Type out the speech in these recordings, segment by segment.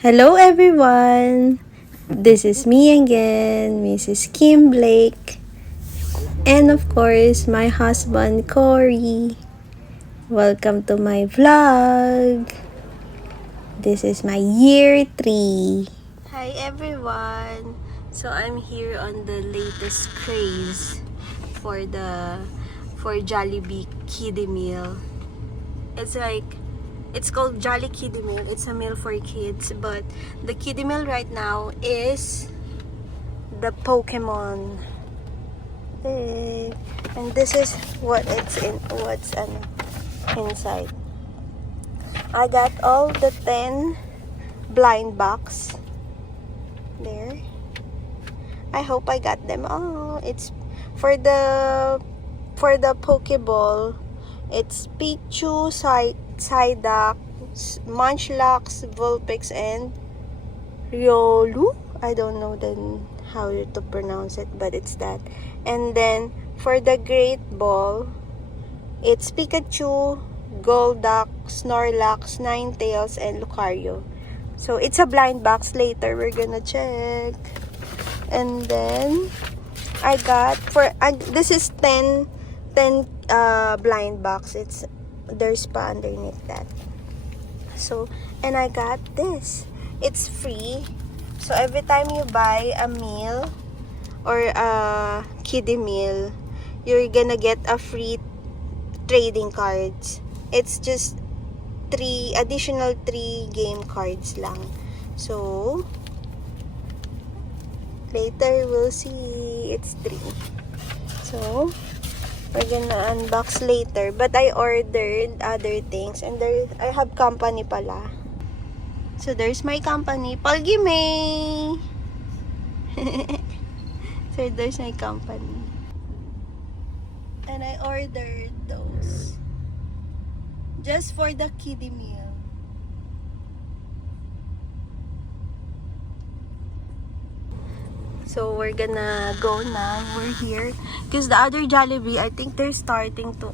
Hello everyone! This is me again, Mrs. Kim Blake. And of course, my husband Corey. Welcome to my vlog. This is my year 3. Hi everyone! So I'm here on the latest craze for Jollibee Kiddie Meal. It's called Jolly Kiddie Meal. It's a meal for kids, but the kiddie meal right now is the Pokemon. And this is what's inside. I got all the 10 blind box there. I hope I got them all. It's for the Pokeball. It's Pichu, Psyduck, Munchlax, Vulpix, and Riolu. I don't know how to pronounce it, but it's that. And then for the Great Ball, it's Pikachu, Golduck, Snorlax, Ninetales, and Lucario. So it's a blind box. Later we're gonna check. And then I got this is 10 blind box. There's pa underneath that. So, and I got this. It's free. So every time you buy a meal or a kiddie meal, you're gonna get a free trading cards. It's just additional 3 game cards lang. So later we'll see. It's 3. So we're gonna unbox later. But I ordered other things, and I have company pala. So there's my company, Palgime. So there's my company. And I ordered those just for the kiddie meal. So we're gonna go now. We're here because the other Jollibee, I think they're starting to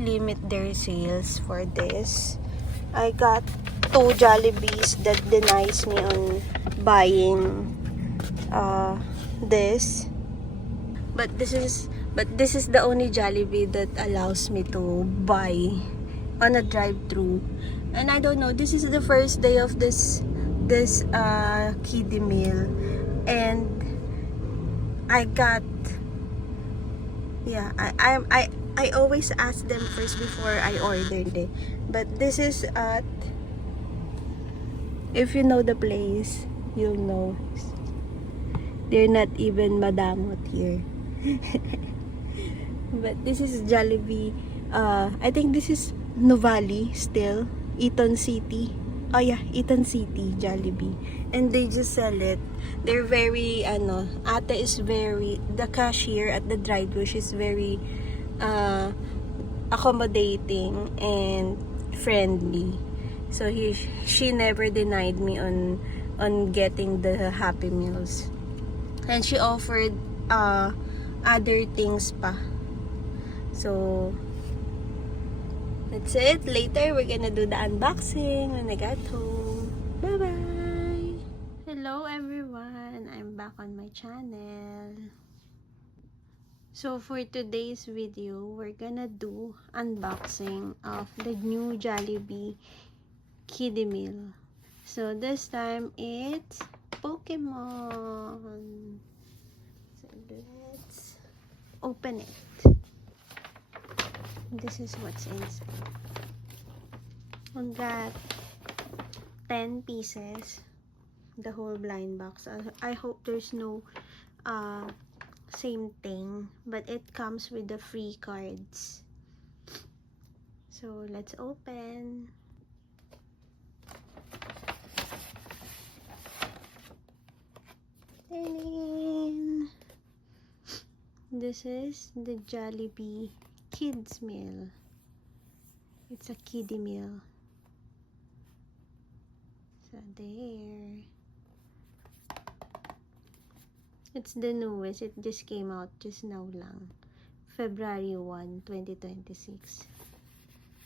limit their sales for this. I got 2 Jollibees that denies me on buying this. But this is the only Jollibee that allows me to buy on a drive-thru. And I don't know, this is the first day of this kiddie meal, and I got I always ask them first before I ordered it. But this is at, if you know the place, you'll know. They're not even madamot here. But this is Jollibee. I think this is Nuvali still. Eaton City. Oh yeah, Eaton City Jollibee. And they just sell it. They're very the cashier at the drive-thru, she's very accommodating and friendly. So she never denied me on getting the Happy Meals. And she offered other things pa. So that's it. Later we're gonna do the unboxing when I get home. Bye bye. Hello everyone, I'm back on my channel. So for today's video, we're gonna do unboxing of the new Jollibee kiddie meal. So this time it's Pokemon. So let's open it. This is what's inside. We got 10 pieces, the whole blind box. I hope there's no same thing, but it comes with the free cards. So let's open. And this is the Jollibee kids meal. It's a kiddie meal. So there. It's the newest. It just came out just now lang. February 1, 2026.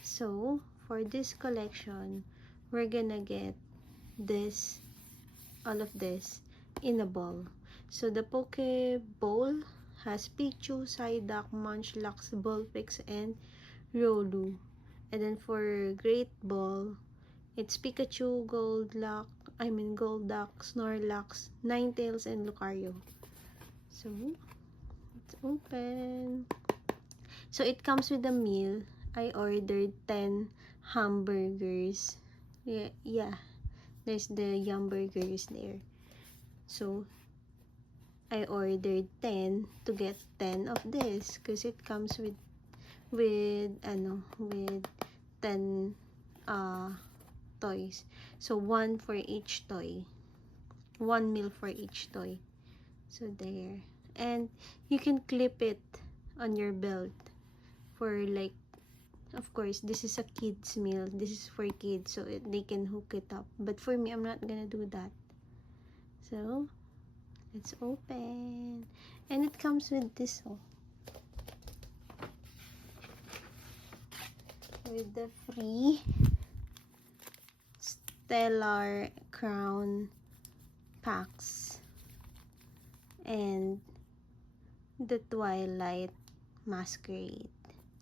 So, for this collection, we're gonna get this, all of this, in a ball. So the Pokeball has Pichu, Psyduck, Munchlax, Vulpix, and Rolu. And then for Great Ball, it's Pikachu, Golduck, Snorlax, Ninetales, and Lucario. So, let's open. So, it comes with a meal. I ordered 10 hamburgers. Yeah. There's the yum burgers there. So, I ordered 10 to get 10 of this. Because it comes with 10 toys. So, one for each toy. One meal for each toy. So, there. And you can clip it on your belt for like, of course, this is a kid's meal. This is for kids, so they can hook it up. But for me, I'm not gonna do that. So, let's open. And it comes with this, with the free Stellar Crown packs and the Twilight Masquerade.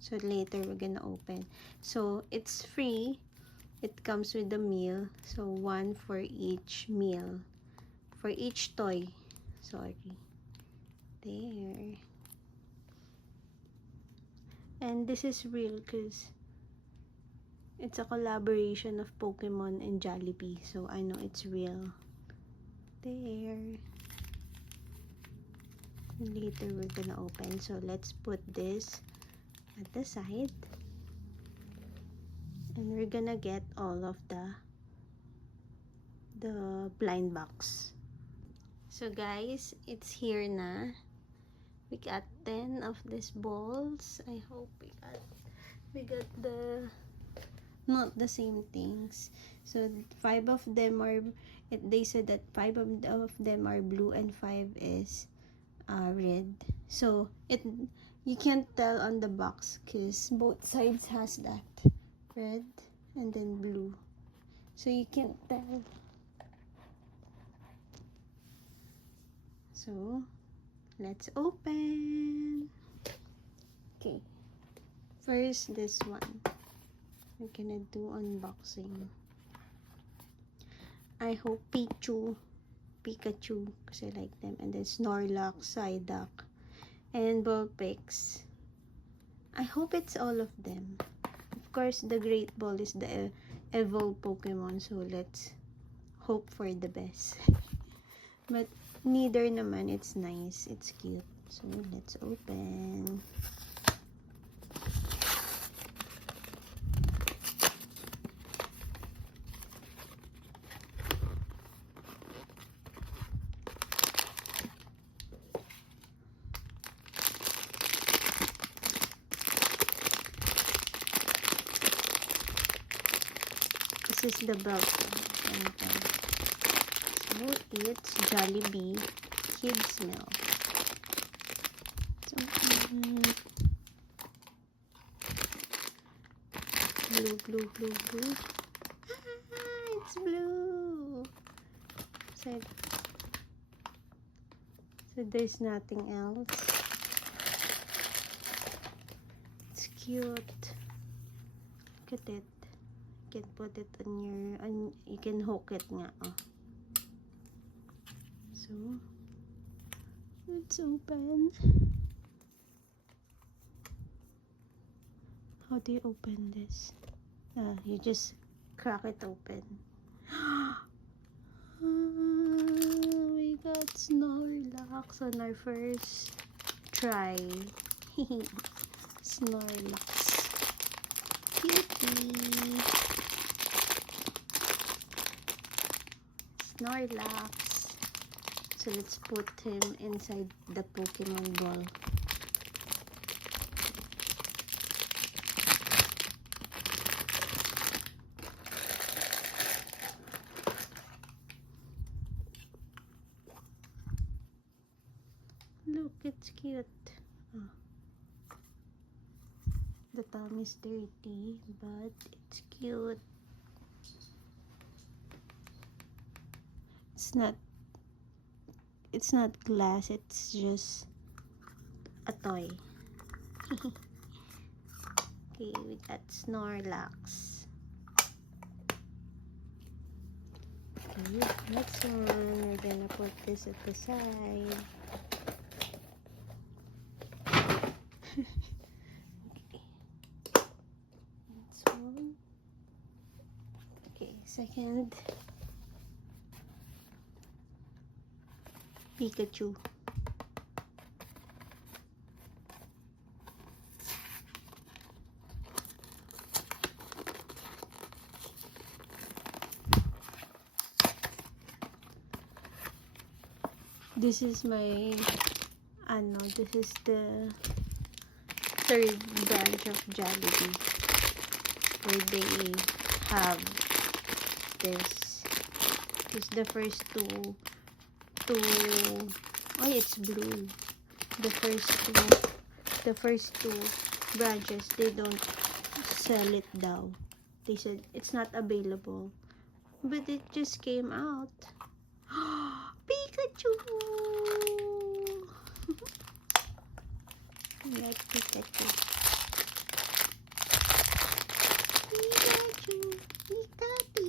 So later we're gonna open. So it's free. It comes with a meal. So one for each meal. For each toy. Sorry. There. And this is real because it's a collaboration of Pokemon and Jollibee. So I know it's real. There. Later we're gonna open. So let's put this at the side. And we're gonna get all of the blind box. So guys, it's here na. We got 10 of these balls. I hope we got the not the same things. So 5 of them are, they said that 5 of them are blue and 5 is red. So you can't tell on the box because both sides has that red and then blue. So you can't tell. So let's open. Okay. First, this one. We're gonna do unboxing. I hope Pikachu, because I like them. And then Snorlax, Psyduck, and Vulpix. I hope it's all of them. Of course, the Great Ball is the evolved Pokemon. So let's hope for the best. But neither naman. It's nice. It's cute. So let's open. This is the belt. So it's Jollibee Kids Meal. So, blue. It's blue. So there's nothing else. It's cute. Look at it. You can put it on your, you can hook it nga. So let's open. How do you open this? You just crack it open. We got Snorlax on our first try. Snorlax. Cutie. Snorlax. So let's put him inside the Pokemon ball. Look, it's cute. Oh. The tongue is dirty, but it's cute. It's not glass, it's just a toy. Okay, we got Snorlax. Okay, next one, we're gonna put this at the side. Okay, next one. Okay, second, Pikachu. This is my, this is the third branch of Jollibee where they have this. It's the first two, oh, it's blue. The first two branches, they don't sell it now. They said it's not available, but it just came out. Pikachu! Like Pikachu. Pikachu! Pikachu!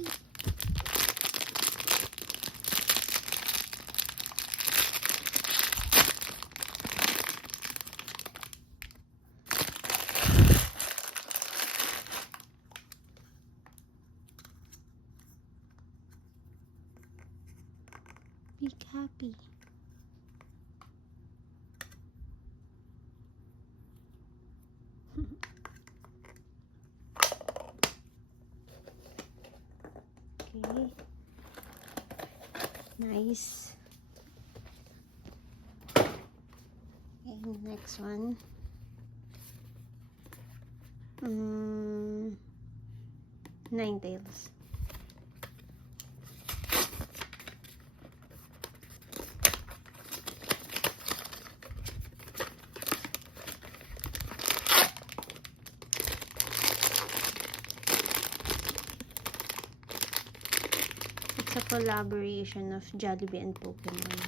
Be happy. Okay. Nice. And next one. Ninetales. It's a collaboration of Jollibee and Pokemon.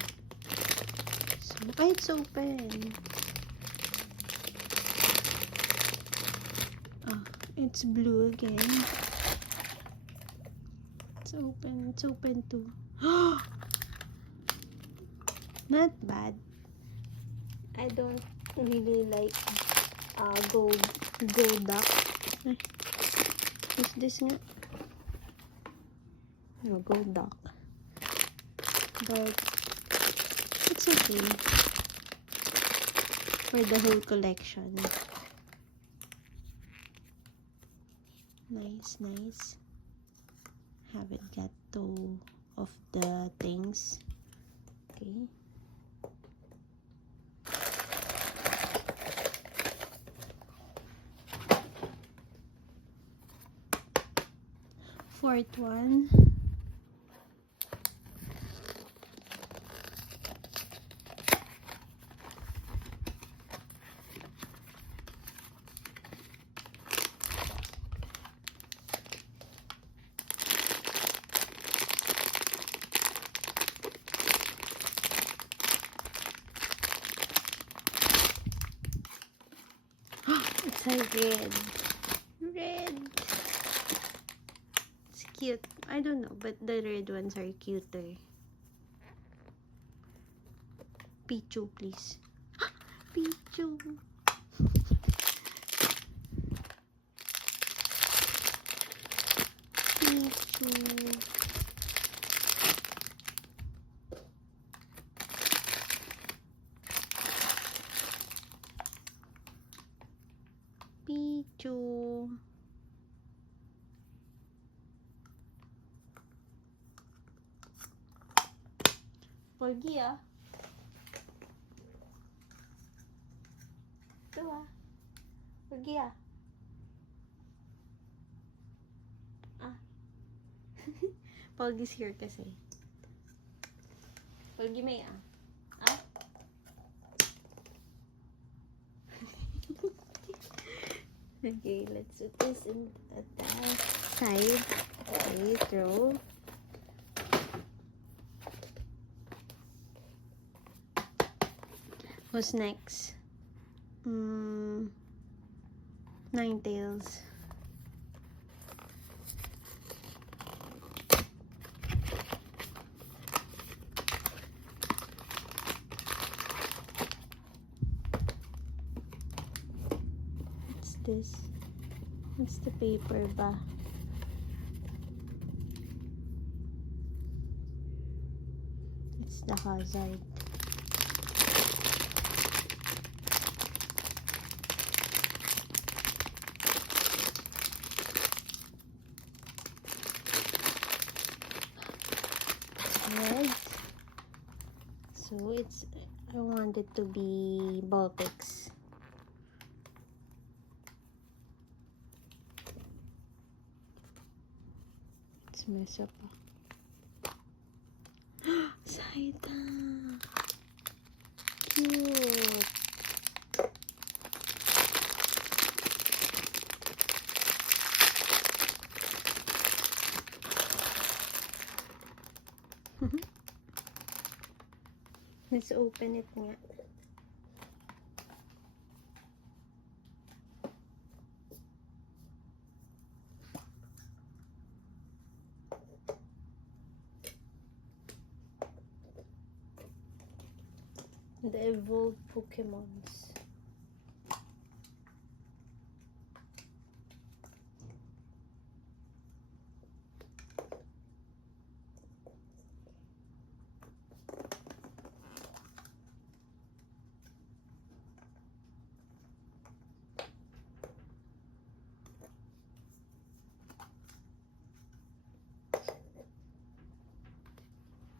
So, oh, it's open. Oh, it's blue again. It's open too. Not bad. I don't really like gold duck. What's this nga? No, gold duck. But it's okay for the whole collection. Nice. Haven't got two of the things. Okay. Fourth one. It's a red. It's cute. I don't know, but the red ones are cuter. Pichu, please. Pichu. Pichu. Pichu. Porgy ah. Ito ah. Porgy ah. Ah. Porgy's here kasi. Porgy may ah. Ah. Okay, let's put this in at the side. Okay, throw. Who's next? Ninetales. What's this? What's the paper ba? It's the hazard. Red. So it's, I want it to be Baltics. Let's mess up. Saida. Cute. Let's open it nga. The evolved Pokemons.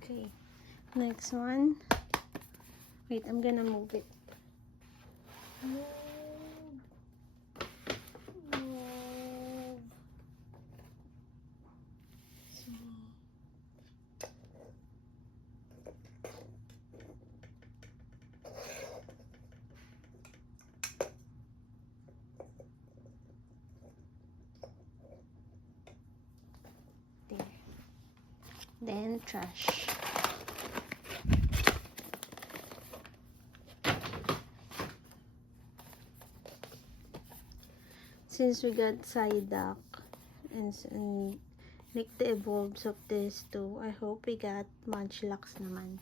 Okay, next one. Wait, I'm gonna move it. Move. Move. So. There. Then trash. Since we got Psyduck and like the evolves of this too, I hope we got Munchlax naman.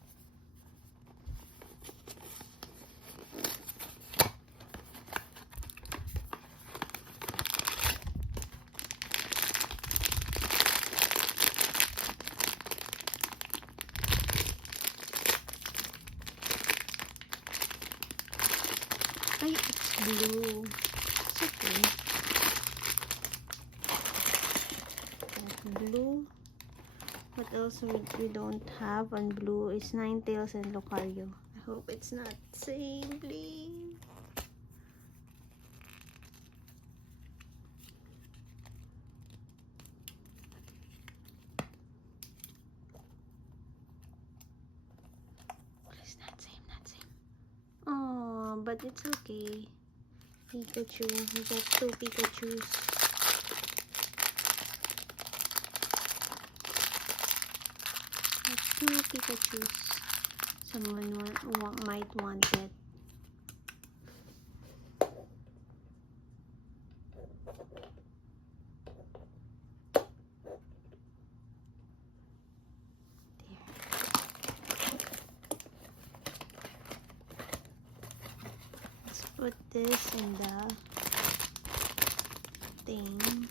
Ay, it's blue. It's okay. Blue. What else we don't have on blue is Ninetales and Lucario. I hope it's not same, please. It's not same, not same. Oh, but it's okay. Pikachu. We got 2 Pikachus. Two Pikachus. Someone might want it. There. Let's put this in the thing.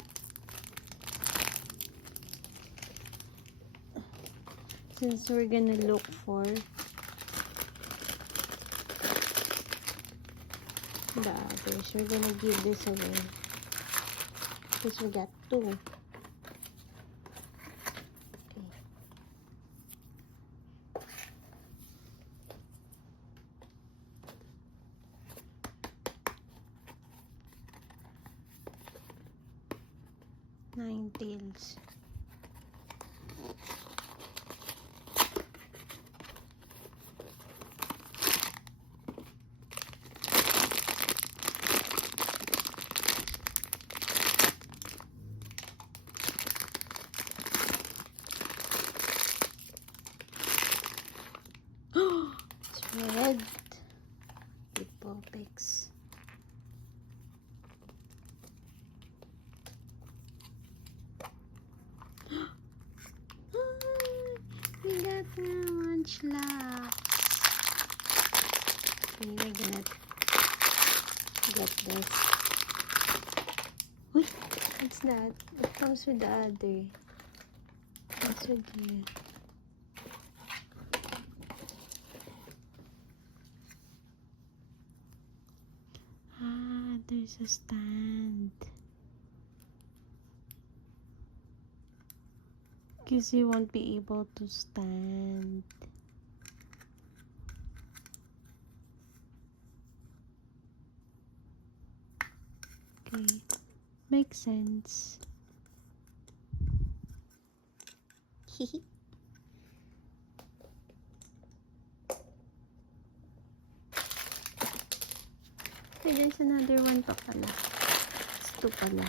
Since we're gonna look for the others, we're gonna give this away because we got 2. Okay. Ninetales. It's red. Munchlax. Okay, we're gonna get this. Wait, what's that? It comes with the other. What's with you? Ah, there's a stand. Because you won't be able to stand. Okay, makes sense. Hehe. Okay, there's another one pa pala. It's two pala.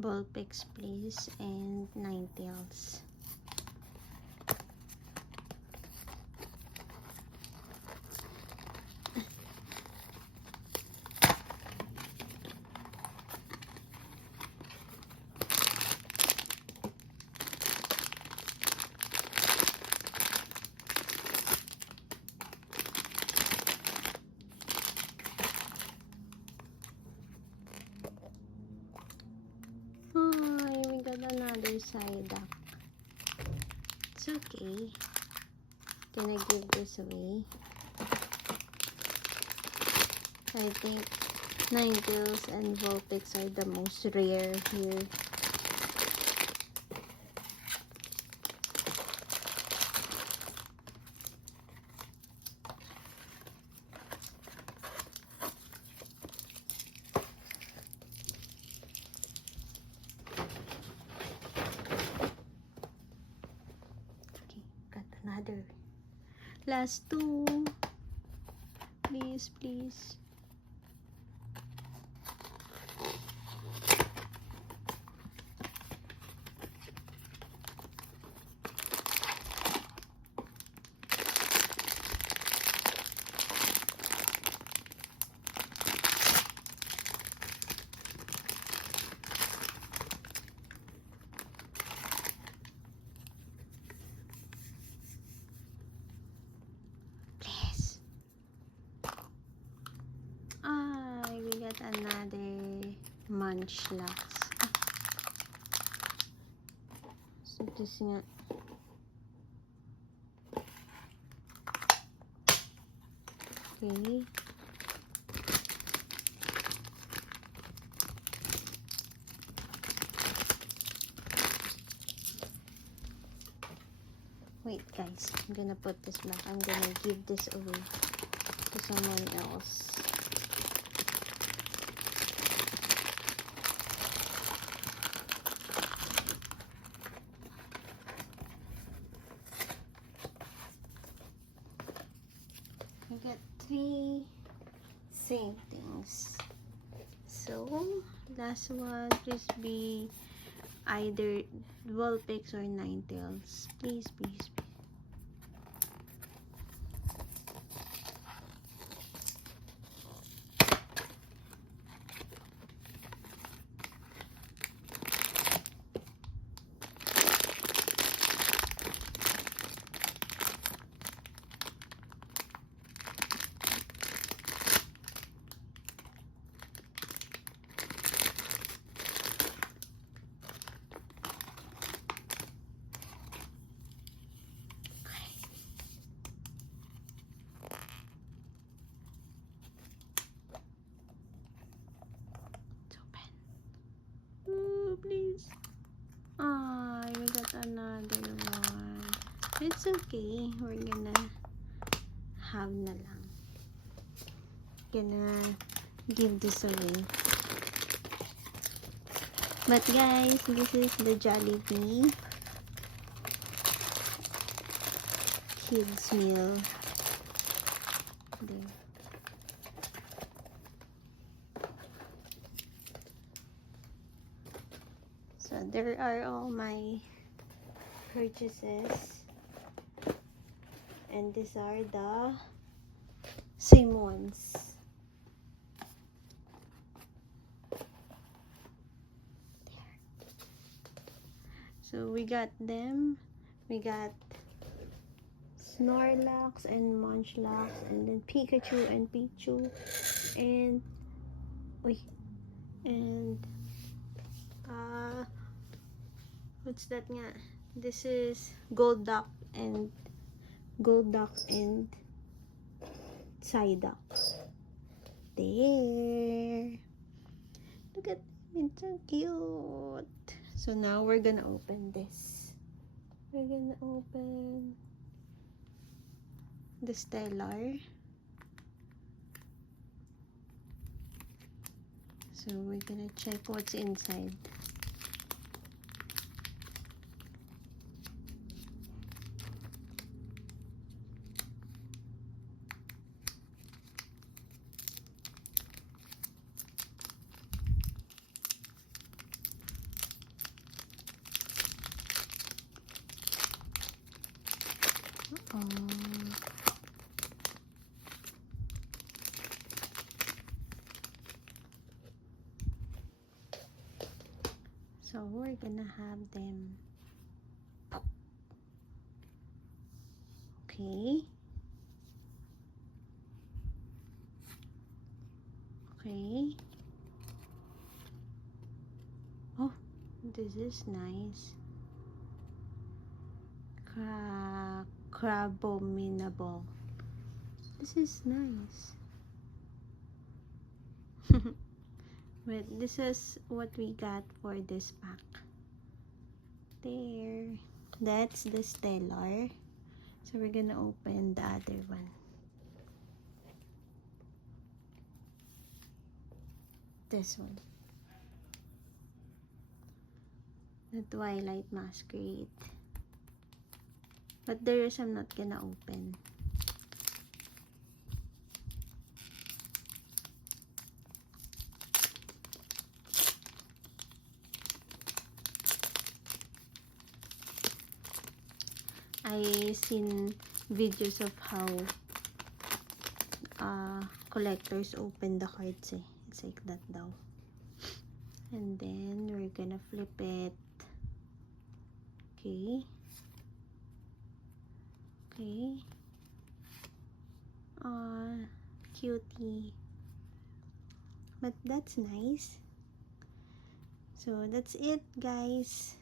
Vulpix, please, and Ninetales. Another Psyduck. It's okay. Can I give this away? I think Ninetales and Vulpix are the most rare here. Another. Last two. Please, please. Another Munchlax. So this nga. Okay. Wait guys, I'm gonna put this back. I'm gonna give this away to someone else. I got three same things. So last one, please be either Vulpix or Ninetales. Please, please, please. Please. Ah, we got another one. It's okay. We're gonna have na lang. Gonna give this away. But guys, this is the Jollibee kids meal. There. So there are all my purchases, and these are the same ones. So we got them. We got Snorlax and Munchlax, and then Pikachu and Pichu, and what's that nga? This is Golduck and Psyduck. There. Look at them, it's so cute. So now we're gonna open this. We're gonna open the Stellar. So we're gonna check what's inside. So we're gonna have them. Okay. Okay. Oh, this is nice. Crabominable. This is nice. But this is what we got for this pack. There. That's the Stellar. So we're gonna open the other one. This one. The Twilight Masquerade. But the rest I'm not gonna open. I seen videos of how collectors open the cards eh. It's like that daw. And then we're gonna flip it. Okay. Okay. Cutie. But that's nice. So that's it, guys.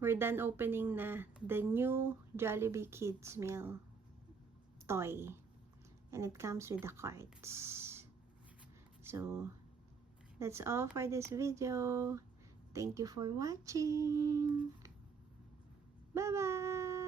We're done opening na the new Jollibee Kids Meal toy. And it comes with the cards. So that's all for this video. Thank you for watching. Bye-bye.